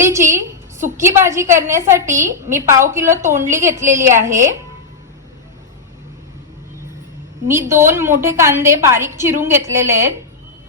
तोंडलीची सुकी भाजी करण्यासाठी मी पाव किलो तोंडली घेतलेली आहे. मी दोन मोठे कांदे बारीक चिरून घेतलेले आहेत.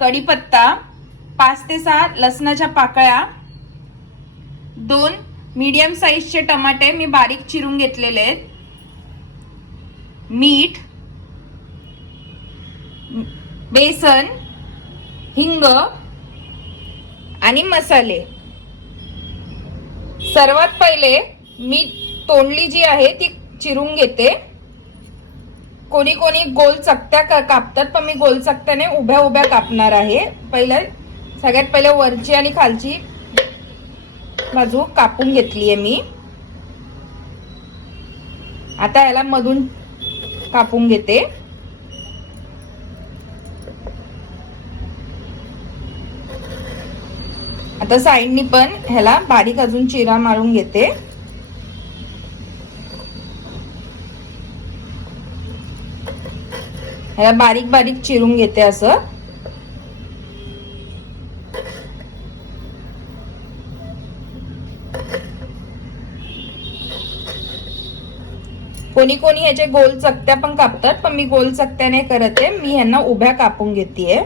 कढीपत्ता पाच ते सहा लसणाच्या पाकळ्या दोन मीडियम साईजचे टमाटे मी बारीक चिरून घेतलेले आहेत. मीठ बेसन हिंग आणि मसाले. सर्वात पहिले मी तोंडली जी आहे ती चिरून घेते. कोणी कोणी गोल चकत्या का- कापतात पण मी गोल चकत्याने उभ्या उभ्या कापणार आहे. पहिले सगळ्यात पहिले वरची आणि खालची बाजू कापून घेतली आहे मी. आता याला मधून कापून घेते. आता साईडनी पण ह्याला बारीक अजून चिरा मारून घेते. ह्याला बारीक बारीक चिरून घेते असं. कोणी कोणी ह्याचे गोल चकत्या पण कापतात पण मी गोल चकत्याने करते. मी ह्यांना उभ्या कापून घेतेय.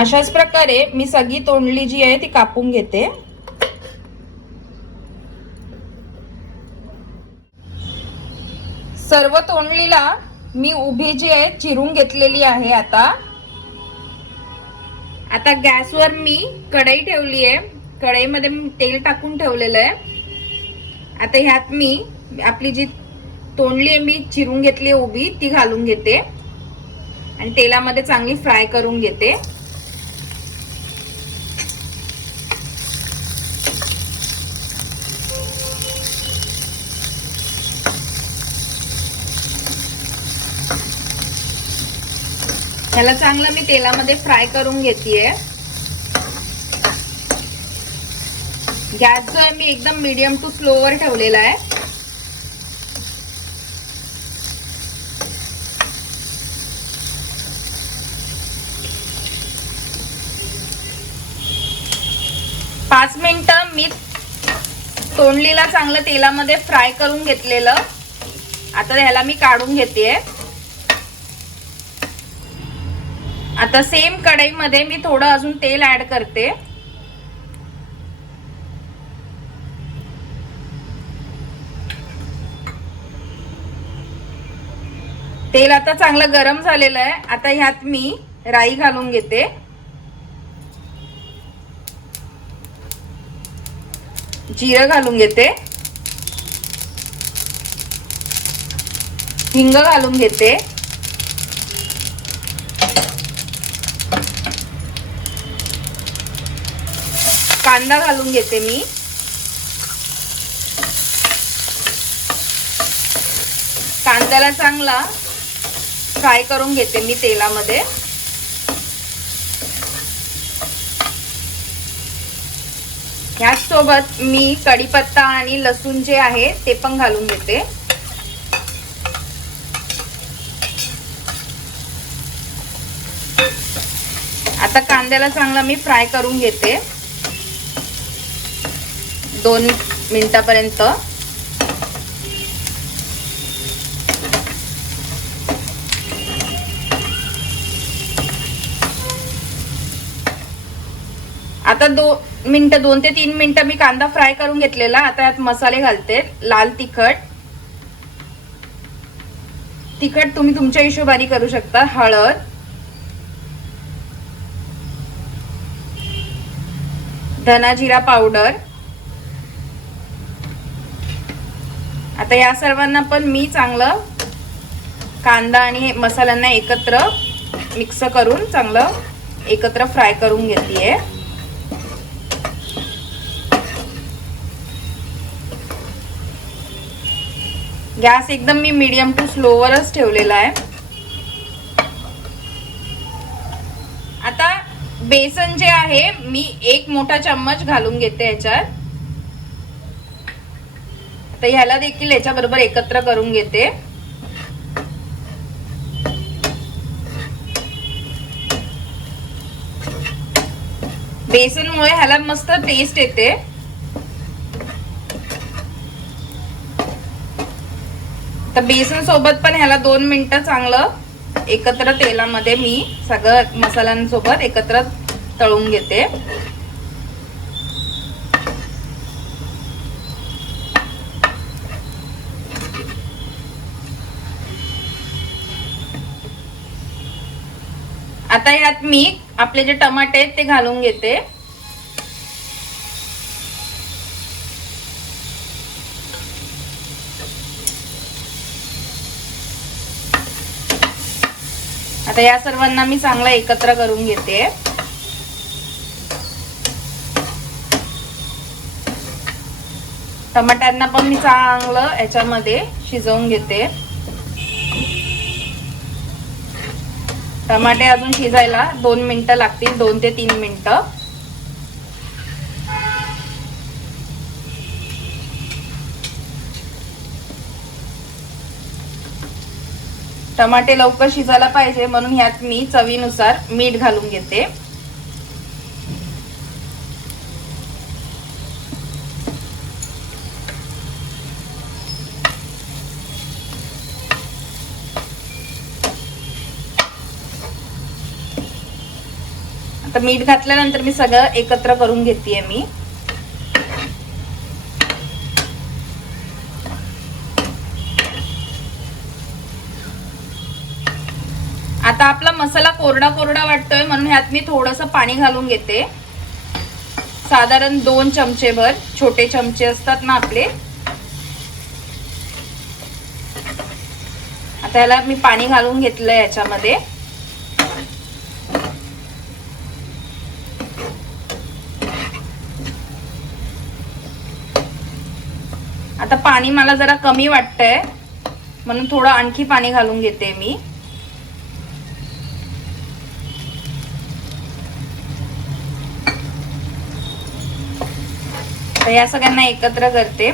अशाच प्रकारे मी सगळी तोंडली जी आहे ती कापून घेते. सर्व तोंडलीला मी उभी जी आहे चिरून घेतलेली आहे आता. आता गॅसवर मी कढई ठेवली आहे. कढईमध्ये तेल टाकून ठेवलेलं आहे. आता ह्यात मी आपली जी तोंडली आहे मी चिरून घेतली आहे उभी ती घालून घेते. आणि तेलामध्ये चांगली फ्राय करून घेते. ह्याला चांगलं मी तेलामध्ये फ्राय करून घेतेय. गॅस जो आहे मी एकदम मीडियम टू स्लोवर ठेवलेला आहे. पाच मिनिटं मी तोंडलीला चांगलं तेलामध्ये फ्राय करून घेतलेलं. आता ह्याला मी काढून घेते आता सेम कढईमध्ये मी थोडं अजून तेल ऍड करते. तेल आता चांगलं गरम झालेलं आहे. आता ह्यात मी राई घालून घेते. जिरं घालून घेते. हिंग घालून घेते. कांदा घालून घेते मी. कांद्याला चांगला फ्राय करून घेते मी तेलामध्ये. ह्याच सोबत मी कढीपत्ता आणि लसूण जे आहे ते पण घालून घेते. आता कांद्याला चांगला मी फ्राय करून घेते. दोन मिनिटापर्यंत. आता दोन मिनटं दोन ते तीन मिनटं मी कांदा फ्राय करून घेतलेला. आता यात मसाले घालते. लाल तिखट. तिखट तुम्ही तुमच्या हिशोबाने करू शकता. हळद. धना जिरा पावडर. आता या सर्वांना पण मी चांगलं कांदा आणि मसाल्यांना एकत्र मिक्स करून चांगलं एकत्र फ्राय करून घेते गॅस एकदम मी मीडियम टू स्लोवरच ठेवलेला आहे. आता बेसन जे आहे मी एक मोठा चम्मच घालून घेते याच्यात. तर ह्याला देखील याच्याबरोबर एकत्र करून घेते. बेसनमुळे ह्याला मस्त टेस्ट येते. तर बेसन सोबत पण ह्याला दोन मिनिटं चांगलं एकत्र तेलामध्ये मी सगळं मसाल्यांसोबत एकत्र तळून घेते. आता यात मी आपले जे टमाटे आहेत ते घालून घेते. आता या सर्वांना मी चांगलं एकत्र करून घेते. टमाट्यांना पण मी चांगलं याच्यामध्ये शिजवून घेते. टमाटे अजून शिजायला दोन मिनिटं लागतील दोन ते तीन मिनिटं. टमाटे लवकर शिजायला पाहिजे म्हणून ह्यात मी चवीनुसार मीठ घालून घेते. आता मीठ घातल्यानंतर मी सगळं एकत्र करून घेते मी. आता आपला मसाला कोरडा कोरडा वाटतोय म्हणून ह्यात मी थोडस पाणी घालून घेते. साधारण दोन चमचे भर छोटे चमचे असतात ना आपले. आता ह्याला मी पाणी घालून घेतलं याच्यामध्ये. आता पाणी मला जरा कमी वाटतंय. म्हणून थोडं आणखी पाणी घालून घेते मी. तर या सगळ्यांना एकत्र करते.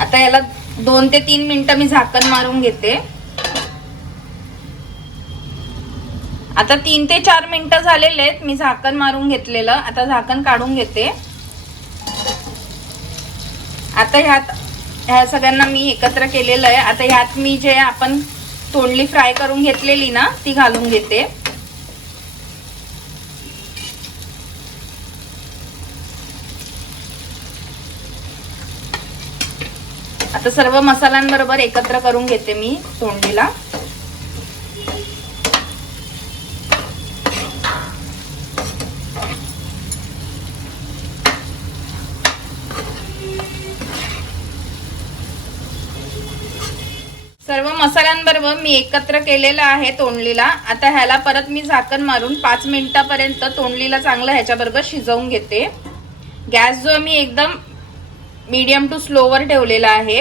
आता याला दोन ते तीन मिनिटं मी झाकण मारून घेते. आता तीन ते चार मिनिटं झालेले आहेत. मी झाकण मारून घेतलेलं. आता झाकण काढून घेते. आता ह्यात ह्या सगळ्यांना मी एकत्र केलेलं आहे. आता ह्यात मी जे आपण तोंडली फ्राय करून घेतलेली ना ती घालून घेते. आता सर्व मसाल्यांबरोबर एकत्र करून घेते मी तोंडलीला सर्व बरोबर मी एकत्र केलेलं आहे तोंडलीला. आता ह्याला परत मी झाकण मारून पाच मिनिटापर्यंत तोंडलीला चांगलं ह्याच्याबरोबर शिजवून घेते. गॅस जो मी एकदम मीडियम टू स्लोवर ठेवलेला आहे.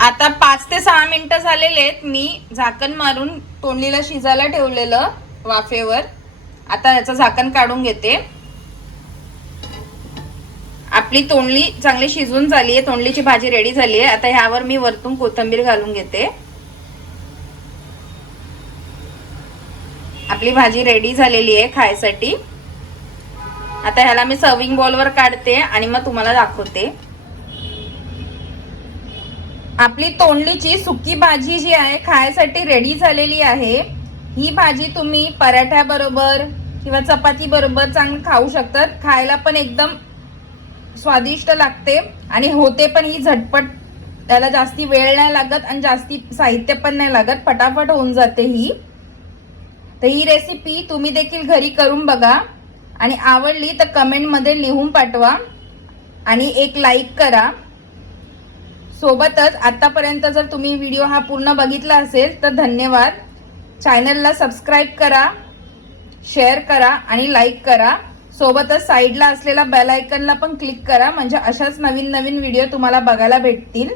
आता पाच ते सहा मिनटं झालेले आहेत मी झाकण मारून तोंडलीला शिजायला ठेवलेलं वाफेवर. आता ह्याचं झाकण काढून घेते. आपली तोंडली चांगली शिजून झाली आहे तोंडलीची भाजी रेडी झाली आहे आता ह्यावर मी वरतून कोथिंबीर घालून घेते. आपली भाजी रेडी झालेली आहे खायसाठी. आता ह्याला मी सर्विंग बॉलवर काढते आणि मग तुम्हाला दाखवते. आपली तोंडलीची सुकी भाजी जी आहे खायसाठी रेडी झालेली आहे. ही भाजी तुम्ही पराठ्या बरोबर किंवा चपाती बरोबर चांगली खाऊ शकतात. खायला पण एकदम स्वादिष्ट लागते आणि होते पण ही झटपट. त्याला जास्ती वेळ नाही लागत आणि जास्ती साहित्य पण नाही लागत. पटापट होऊन जाते ही. तर ही रेसिपी तुम्ही देखील घरी करून बघा. आणि आवडली तर कमेंटमध्ये लिहून पाठवा. आणि एक लाईक करा. सोबतच आत्तापर्यंत जर तुम्ही व्हिडिओ हा पूर्ण बघितला असेल तर धन्यवाद. चॅनलला सबस्क्राईब करा. शेअर करा आणि लाईक करा. सोबतच साईडला असलेला बेल आयकनला पण क्लिक करा. म्हणजे अशाच नवीन नवीन व्हिडिओ तुम्हाला बघायला भेटतील.